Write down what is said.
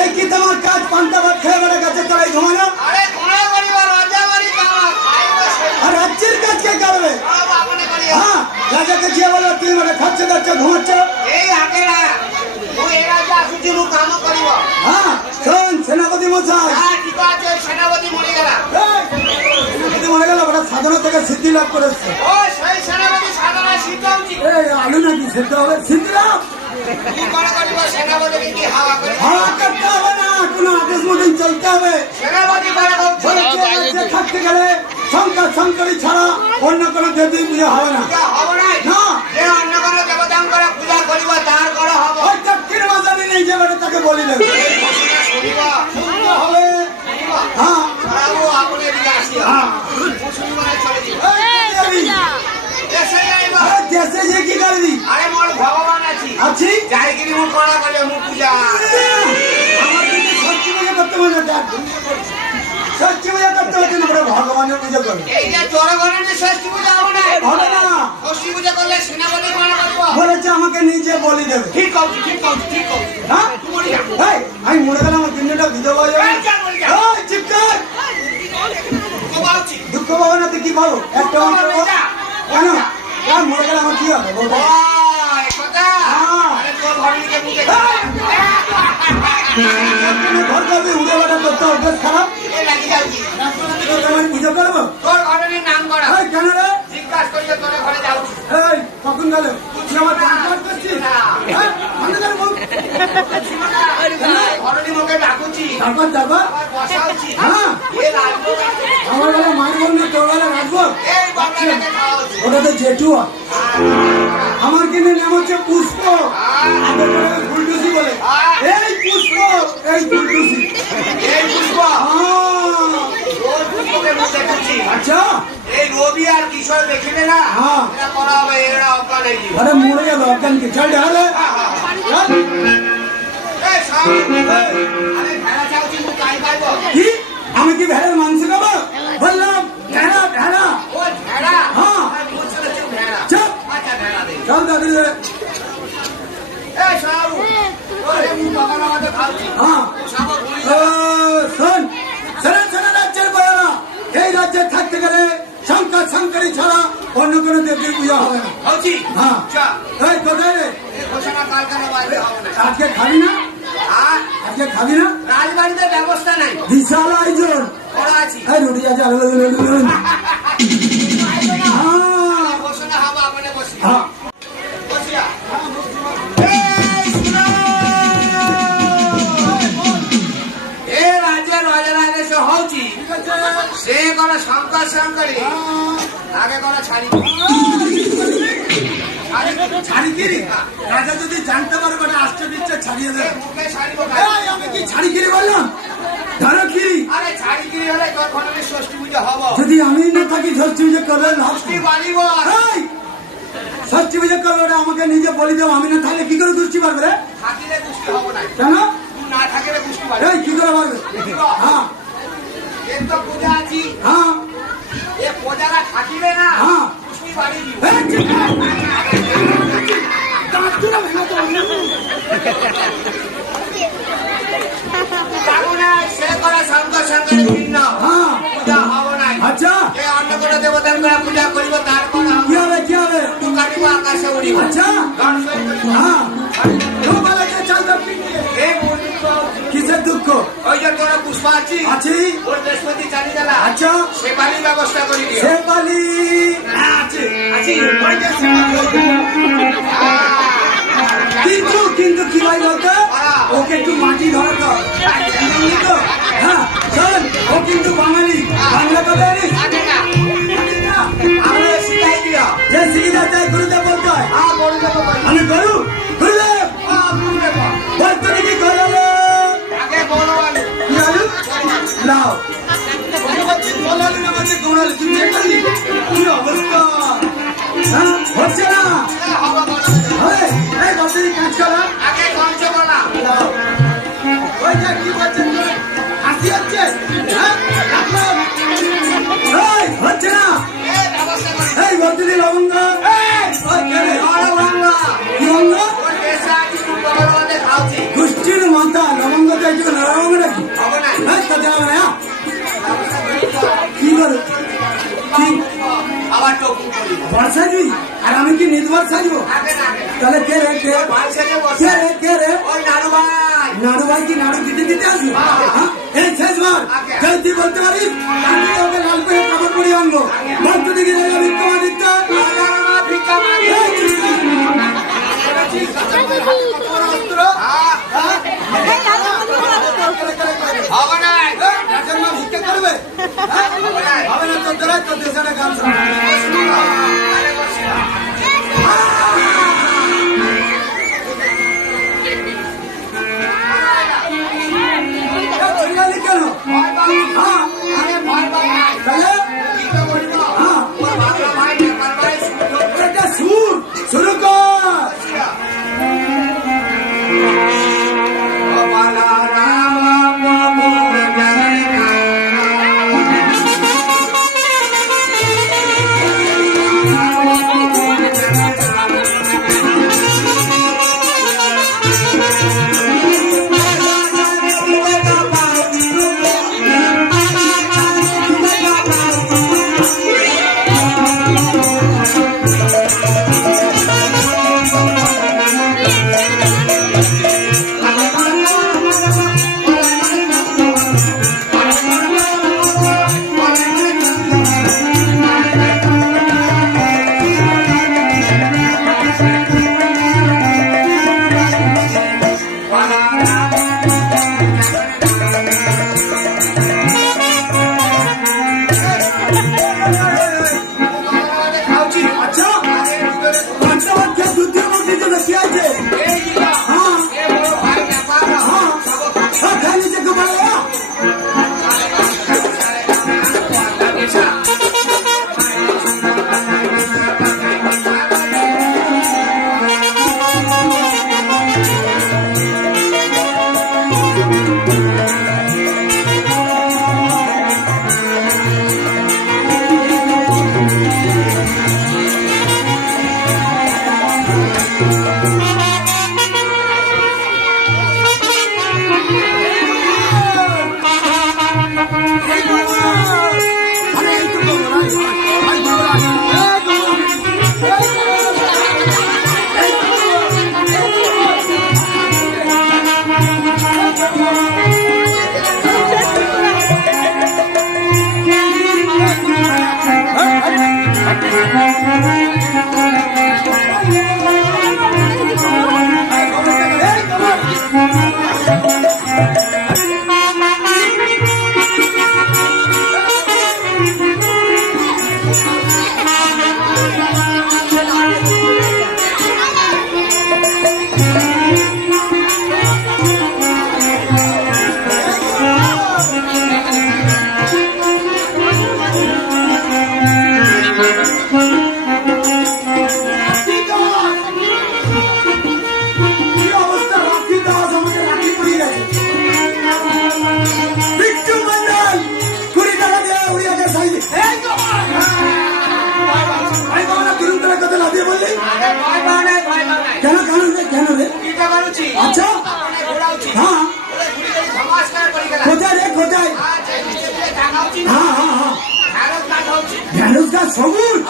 এই কি তোমার কাজ? পান্তা ভাত খেয়ে বেড়ে গাছের তলায় ঘুমানো? আর রাজ্যের কাজ কে করবে? হ্যাঁ, রাজাকে যে বলো তুই মানে খাচ্ছে দাচ্ছে ঘুমাচ্ছ। হ্যাঁ শোন সেনাপতি মশাই, সেনাপতি মরে গেল, ওটা সাধনা থেকে সিদ্ধি লাভ করেছে। আলু নাকি সিদ্ধ হবে? সিদ্ধিলাভ হাওয়া করতে হবে না, কোনো আদেশ মতন চলতে হবে। থাকতে গেলে শঙ্কর শঙ্করী ছাড়া অন্য কোনো দেবী পূজা হবে না। ওই চাকরির মাঝারি নেই যে বেটা তাকে বলি দেবে হবে। হ্যাঁ দেশে যে কি করবি? ভগবান আছি যাইগিরি মুখ করা করে মুখ পূজা আমার কিন্তু ষষ্ঠী পূজা করতে মনে হয়। ষষ্ঠী পূজা করতে হচ্ছে না, ভগবানের পুজো করবে। এই যে জনগণের যে ষষ্ঠী পূজা হবে না, হবে না। ষষ্ঠী পূজা করলে সেনাপতি মানা করবো বলেছে আমাকে নিজে বলি দেবে। ঠিক কৌছি ঠিক কৌছি ঠিক কৌছি। হ্যাঁ আমি মরে গেলাম, আমার দিনটা বিধবা হয়ে যাবে। চিৎকার দুঃখ পাবো না তো কি পাবো? একটা কেন মরে গেলে আমার কি হবে? ঘর করবি উড়ে বেটা করতে অভ্যাস খারাপ। পুজো করবো তোর ঘরের নাম করা কেন রে? জিজ্ঞাসা করি তোর ঘরে যাচ্ছি। এই কখন গেল? তুই আমার কাজ করছিস? ঘরের মুখে ডাকুছি তারপর যাবা বসাচ্ছি। হ্যাঁ আমার বেলা মায়ের বন্ধু তোর বেলা রাখবো। এই বাংলাটাকে খাওয়াচ্ছি। ওটা তো জেঠু। আমার কিন্তু নাম হচ্ছে পুষ্প, ফুলটুসি বলে। এই পুষ্প, এই ফুলটুসি, এই পুষ্প আচ্ছা এই রবি আর কিশোর দেখিলে না এটা করা হবে, এরা অজ্ঞান হয়ে যাবে। আরে মরে গেল অজ্ঞানকে চল ঢালে। কি আমি কি ভেড়ার মাংস খাবো? বললাম ভেড়া ভেড়া। ও ভেড়া? হ্যাঁ চল চল দাদি। শোন শোনা রাজ্যের বয়রা, এই রাজ্যে থাকতে গেলে শঙ্কর শঙ্করী ছাড়া অন্য কোনো দেবীর পূজা হবে না। হ্যাঁ এই কোথায় রে? আজকে খাবি না? আজকে খাবি না? রাজবাড়িতে ব্যবস্থা নাই, বিশাল আয়োজন করা আছে। রুটি আছে ঘোষণা হবো আপনি বসি হ্যাঁ বসিয়া এ রাজ্যের রাজা সে হচ্ছি সে করে শঙ্কর শঙ্করী আগে করে ছাড়ি ছাড়িগিরি রাজা যদি জানতে পারবে না আসতে দিচ্ছে ছাড়িয়ে দেবে। আমি কি ছাড়িগিরি বললাম? ধারকিরি। আরে ছাড়িগিরি হলে তোর ঘরে ষষ্ঠী পূজা হবো। যদি আমি না থাকি ষষ্ঠী পুজো করলে ষষ্ঠী বাড়িব। ষষ্ঠী পুজো করবে ওটা আমাকে নিজে বলি দেবো। আমি না থাকলে কি করে দুষ্টি পারবে রে? থাকিলে দুষ্টি হবো না। কেন? তুই না থাকিলে দুষ্টি পারবে। এই কি করে পারবে? হ্যাঁ এর তো পূজা আছি। হ্যাঁ এ পূজারা থাকিলে না হ্যাঁ দুষ্টি বাড়ি দিব। সে করে শঙ্কর শঙ্করী ভিন্ন পূজা হবো না। আচ্ছা এ অন্য কোনো দেবতার করে পূজা করিব তারপর কি হবে কি হবে? তুই কাটিব আকাশে উড়িব। আচ্ছা হ্যাঁ কিসের দুঃখ? ওই যে তোরা পুষ্প আছি আছি ওর বৃহস্পতি চালি গেলা। আচ্ছা সে বাড়ির ব্যবস্থা করি দিও। সে পালি আছে আছি ওই যে সে কিন্তু কিন্তু কি ভাই বলতো ওকে একটু মাটি ধরাতে তো। হ্যাঁ শোন ও কিন্তু বাঙালি, বাংলা কথা জানিস? আমরা শিখাই দিও। যে শিখিদা চাই গুরুদেব বলতে হয়। আমি গরু গুরুদেব বলতো নাকি গরু আগে বলো কি আলু লাও কি অবস্থা? হ্যাঁ হচ্ছে না। এই বছরই কাজ করা আগে কঞ্চ বলা ওই যে কি বলছেন হাসি হচ্ছে? হচ্ছে না। ব্যবস্থা করি এই বদলি লবঙ্গ কি বঙ্গ? ওর দেশে আছি তুই বগল মধ্যে খাও একটু নাড়া হবে নাকি হবে না হ্যাঁ তাতে হবে না কি বলো কি আবার টপু করি বার সাজবি আর আমি কি নির্বার সাজবো আগে না আগে না তাহলে কে রে কে বাল সেজে কে বসে রে কে রে ওই নাড়ু ভাই নাড়ু ভাই কি নাড়ু দিতে দিতে আসবে হ্যাঁ এই শেষবার যদি তুই বলতে পারিস আমি ওকে লাল করে কাপড় পরে আনবো মন্ত্র দিকে আমি তোমার দিতে ভিক্ষা মাগি হবে না রাজার মা ভিক্ষা করবে হবে না তোর দ্বারা তোর দেশটা গান চিল্লালি কেন হ্যাঁ তাহলে হ্যাঁ এটা সুর শুরু কর আচ্ছা পাঞ্চাবাদ যুদ্ধের মধ্যে যেটা কি আছে হ্যাঁ হ্যাঁ খাই নিচে গোপাল কি অবস্থা রাখি দাও আমাকে রাখি পড়ে গেছে বিট্টু মন্ডল 20 টাকা দিয়ে উড়িয়ে গেছে সাইডে ভাই বাবা তুরুম করে কথা না দিয়ে বললি কেন কেন রে কেন রে আচ্ছা হ্যাঁ কোথায় রে কোথায় হ্যাঁ হ্যাঁ হ্যাঁ ঢেঁড়স গাছ সবুজ